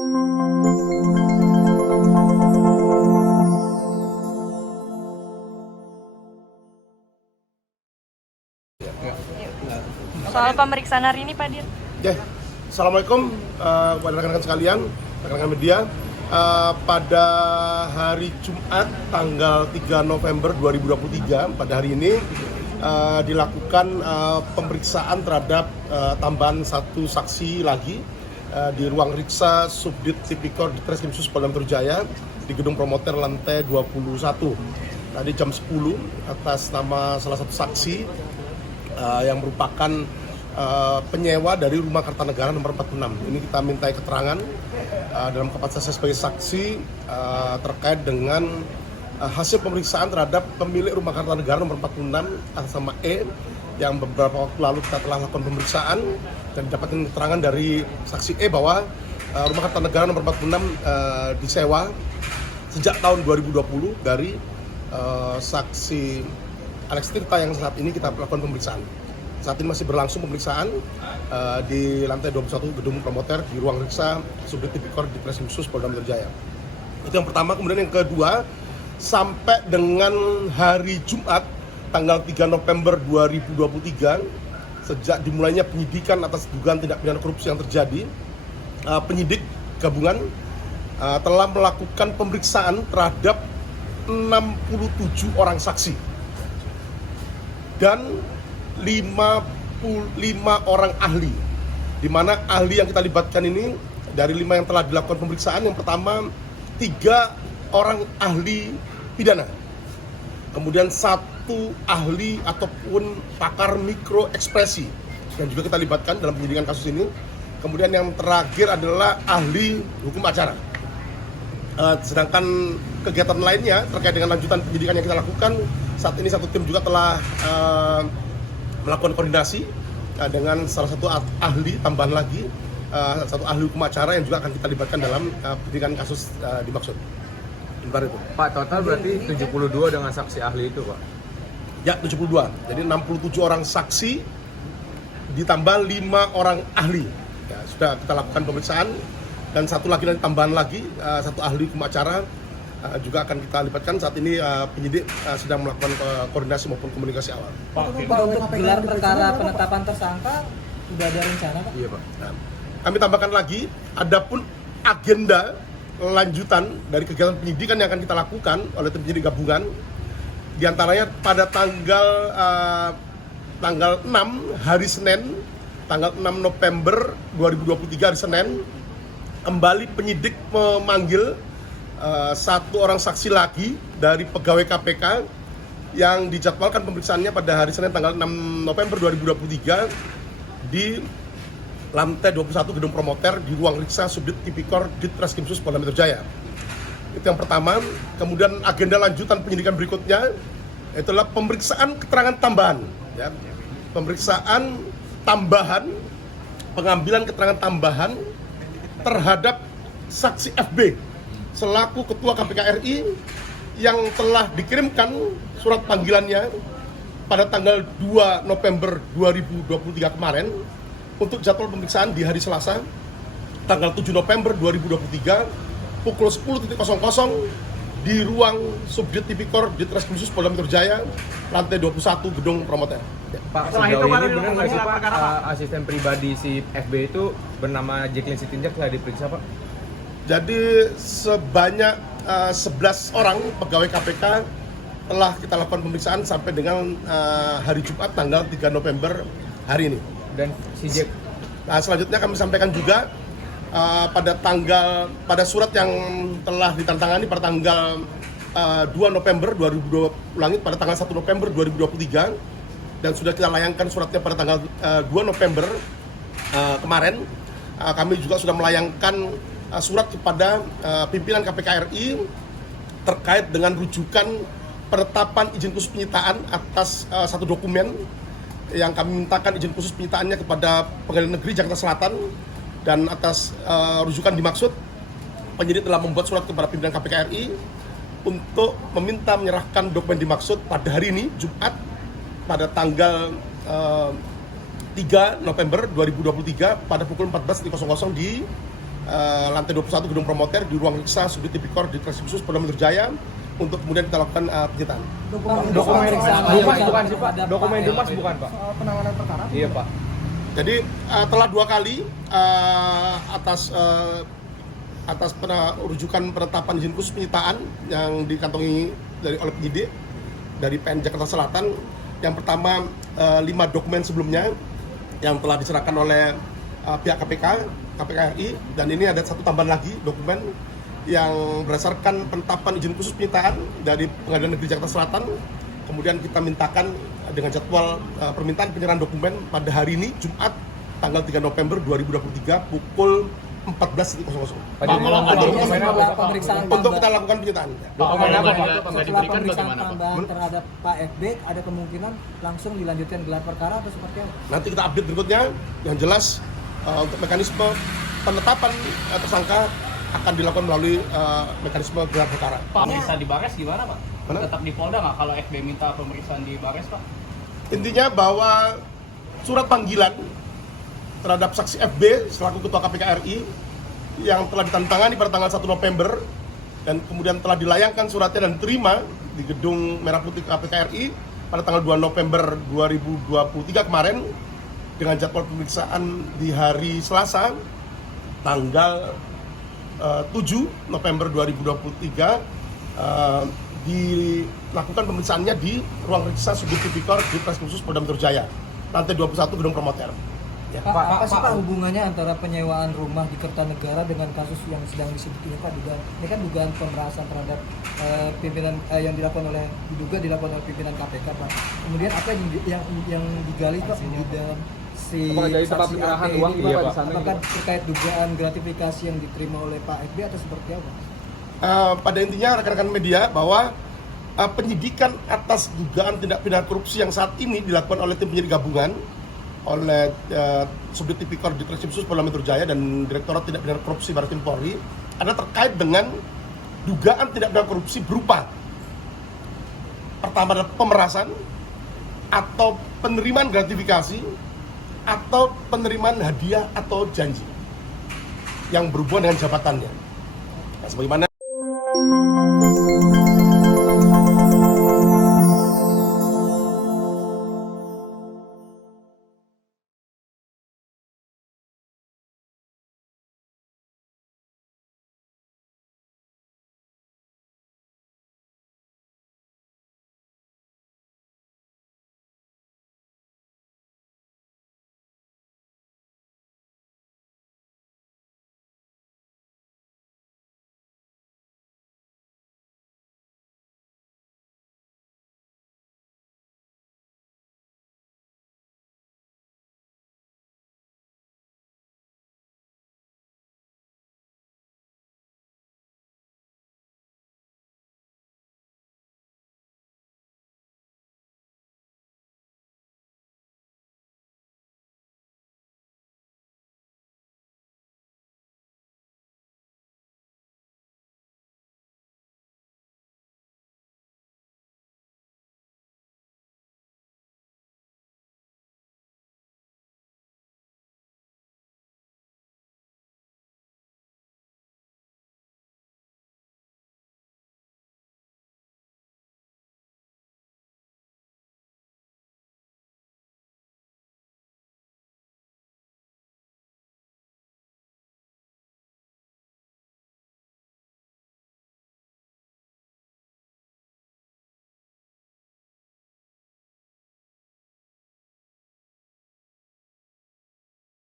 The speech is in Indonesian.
Soal pemeriksaan hari ini, Pak Dir. Assalamualaikum kepada rekan-rekan sekalian, rekan-rekan media. Pada hari Jumat tanggal 3 November 2023, pada hari ini dilakukan pemeriksaan terhadap tambahan satu saksi lagi di ruang riksa Subdit Tipikor Ditreskrimsus Polda Metro Jaya di Gedung Promoter lantai 21. Tadi jam 10 atas nama salah satu saksi yang merupakan penyewa dari Rumah Kartanegara nomor 46. Ini kita mintai keterangan dalam kapasitas sebagai saksi terkait dengan hasil pemeriksaan terhadap pemilik Rumah Kartanegara nomor 46 atas nama E yang beberapa waktu lalu kita telah lakukan pemeriksaan dan dapatkan keterangan dari saksi E bahwa Rumah Kartanegara nomor 46 disewa sejak tahun 2020 dari saksi Alex Tirta yang saat ini kita lakukan pemeriksaan. Saat ini masih berlangsung pemeriksaan di lantai 21 Gedung Promoter di ruang riksa Subdit Tipikor Ditreskrimsus Polda Metro Jaya. Itu yang pertama. Kemudian yang kedua, sampai dengan hari Jumat tanggal 3 November 2023, sejak dimulainya penyidikan atas dugaan tindak pidana korupsi yang terjadi, penyidik gabungan telah melakukan pemeriksaan terhadap 67 orang saksi dan 55 orang ahli, di mana ahli yang kita libatkan ini dari 5 yang telah dilakukan pemeriksaan. Yang pertama 3 orang ahli pidana, kemudian 1 ahli ataupun pakar mikro ekspresi yang juga kita libatkan dalam penyidikan kasus ini. Kemudian yang terakhir adalah ahli hukum acara. Sedangkan kegiatan lainnya terkait dengan lanjutan penyidikan yang kita lakukan, saat ini satu tim juga telah melakukan koordinasi dengan salah satu ahli tambahan lagi, satu ahli hukum acara yang juga akan kita libatkan dalam penyidikan kasus dimaksud. Itu. Pak, total berarti 72 dengan saksi ahli itu, Pak? Ya, 72. Jadi 67 orang saksi ditambah 5 orang ahli. Ya, sudah kita lakukan pemeriksaan dan satu lagi nanti tambahan lagi, satu ahli hukum acara juga akan kita libatkan. Saat ini penyidik sedang melakukan koordinasi maupun komunikasi awal. Pak, untuk gelar perkara penetapan tersangka sudah ada rencana, Pak? Iya, Pak. Nah, kami tambahkan lagi, adapun agenda lanjutan dari kegiatan penyidikan yang akan kita lakukan oleh tim penyidik gabungan, diantaranya pada tanggal 6 hari Senin, tanggal 6 November 2023 hari Senin, kembali penyidik memanggil 1 orang saksi lagi dari pegawai KPK yang dijadwalkan pemeriksaannya pada hari Senin tanggal 6 November 2023 di lantai 21 Gedung Promoter di ruang riksa Subdit Tipikor Ditreskrimsus Polda Metro Jaya. Itu yang pertama. Kemudian agenda lanjutan penyidikan berikutnya itulah pemeriksaan keterangan tambahan, ya. Pemeriksaan tambahan, pengambilan keterangan tambahan terhadap saksi FB selaku Ketua KPK RI yang telah dikirimkan surat panggilannya pada tanggal 2 November 2023 kemarin untuk jadwal pemeriksaan di hari Selasa tanggal 7 November 2023 pukul 10.00 di ruang Subdit Tipikor Ditreskrimsus Polda Metro Jaya lantai 21 Gedung Promoter. Pak, sejauh ini benar nggak sih Pak, asisten pribadi si FB itu bernama Jacqueline Sitinjak telah diperiksa, Pak? Jadi sebanyak 11 orang pegawai KPK telah kita lakukan pemeriksaan sampai dengan hari Jumat tanggal 3 November hari ini. Dan si Jack, selanjutnya kami sampaikan juga pada surat yang telah ditandatangani pada tanggal 2 November 2020, pada tanggal 1 November 2023 dan sudah kita layangkan suratnya pada tanggal 2 November kemarin. Kami juga sudah melayangkan surat kepada pimpinan KPK RI terkait dengan rujukan penetapan izin khusus penyitaan atas satu dokumen yang kami mintakan izin khusus penyitaannya kepada Pengadilan Negeri Jakarta Selatan, dan atas rujukan dimaksud penyidik telah membuat surat kepada pimpinan KPK RI untuk meminta menyerahkan dokumen dimaksud pada hari ini Jumat pada tanggal 3 November 2023 pada pukul 14.00 di lantai 21 Gedung Promoter di ruang riksa Subdit Tipikor di Treskrim Khusus Polda Metro Jaya untuk kemudian kita lakukan penyitaan. Dokumen bukan sih Pak, dokumen Dumas bukan Pak? Soal penanganan perkara? Iya Pak. Jadi telah 2 kali atas rujukan penetapan izin khusus penyitaan yang dikantongi oleh penyidik dari PN Jakarta Selatan. Yang pertama 5 dokumen sebelumnya yang telah diserahkan oleh pihak KPK RI, dan ini ada 1 tambahan lagi dokumen yang berdasarkan penetapan izin khusus penyitaan dari Pengadilan Negeri Jakarta Selatan. Kemudian kita mintakan dengan jadwal permintaan penyerahan dokumen pada hari ini Jumat tanggal 3 November 2023 pukul 14.00 untuk kita lakukan penyitaan. Dokumen apa Pak? Setelah pemeriksaan tambahan terhadap Pak FB, ada kemungkinan langsung dilanjutkan gelar perkara atau seperti apa? Nanti kita update berikutnya. Yang jelas untuk mekanisme penetapan tersangka akan dilakukan melalui mekanisme gelar perkara. Pak, pemeriksaan di Bares gimana Pak? Mana? Tetap di Polda nggak kalau FB minta pemeriksaan di Bares Pak? Intinya bahwa surat panggilan terhadap saksi FB selaku Ketua KPK RI yang telah ditandatangani pada tanggal 1 November dan kemudian telah dilayangkan suratnya dan diterima di Gedung Merah Putih KPK RI pada tanggal 2 November 2023 kemarin dengan jadwal pemeriksaan di hari Selasa tanggal 7 November 2023 dilakukan pemeriksaannya di ruang riksa Subdit Tipikor di Treskrim Khusus Polda Metro Jaya, lantai 21 Gedung Promoter. Ya. Apa sih Pak hubungannya antara penyewaan rumah di Kertanegara dengan kasus yang sedang disidik ini Pak? Ini kan dugaan pemerasan terhadap pimpinan yang dilakukan oleh pimpinan KPK Pak. Kemudian apa yang digali Pak di dalam si saksi AT ini Pak? Apakah terkait dugaan gratifikasi yang diterima oleh Pak FB atau seperti apa? Pada intinya rekan-rekan media bahwa penyidikan atas dugaan tindak pidana korupsi yang saat ini dilakukan oleh tim penyidik gabungan oleh Subdit Tipikor di Treskrim Khusus Polda Metro Jaya dan Direktorat Tindak Pidana Korupsi Barreskrim Polri ada terkait dengan dugaan tindak pidana korupsi berupa pertama adalah pemerasan atau penerimaan gratifikasi atau penerimaan hadiah atau janji yang berhubungan dengan jabatannya. Nah, sebagaimana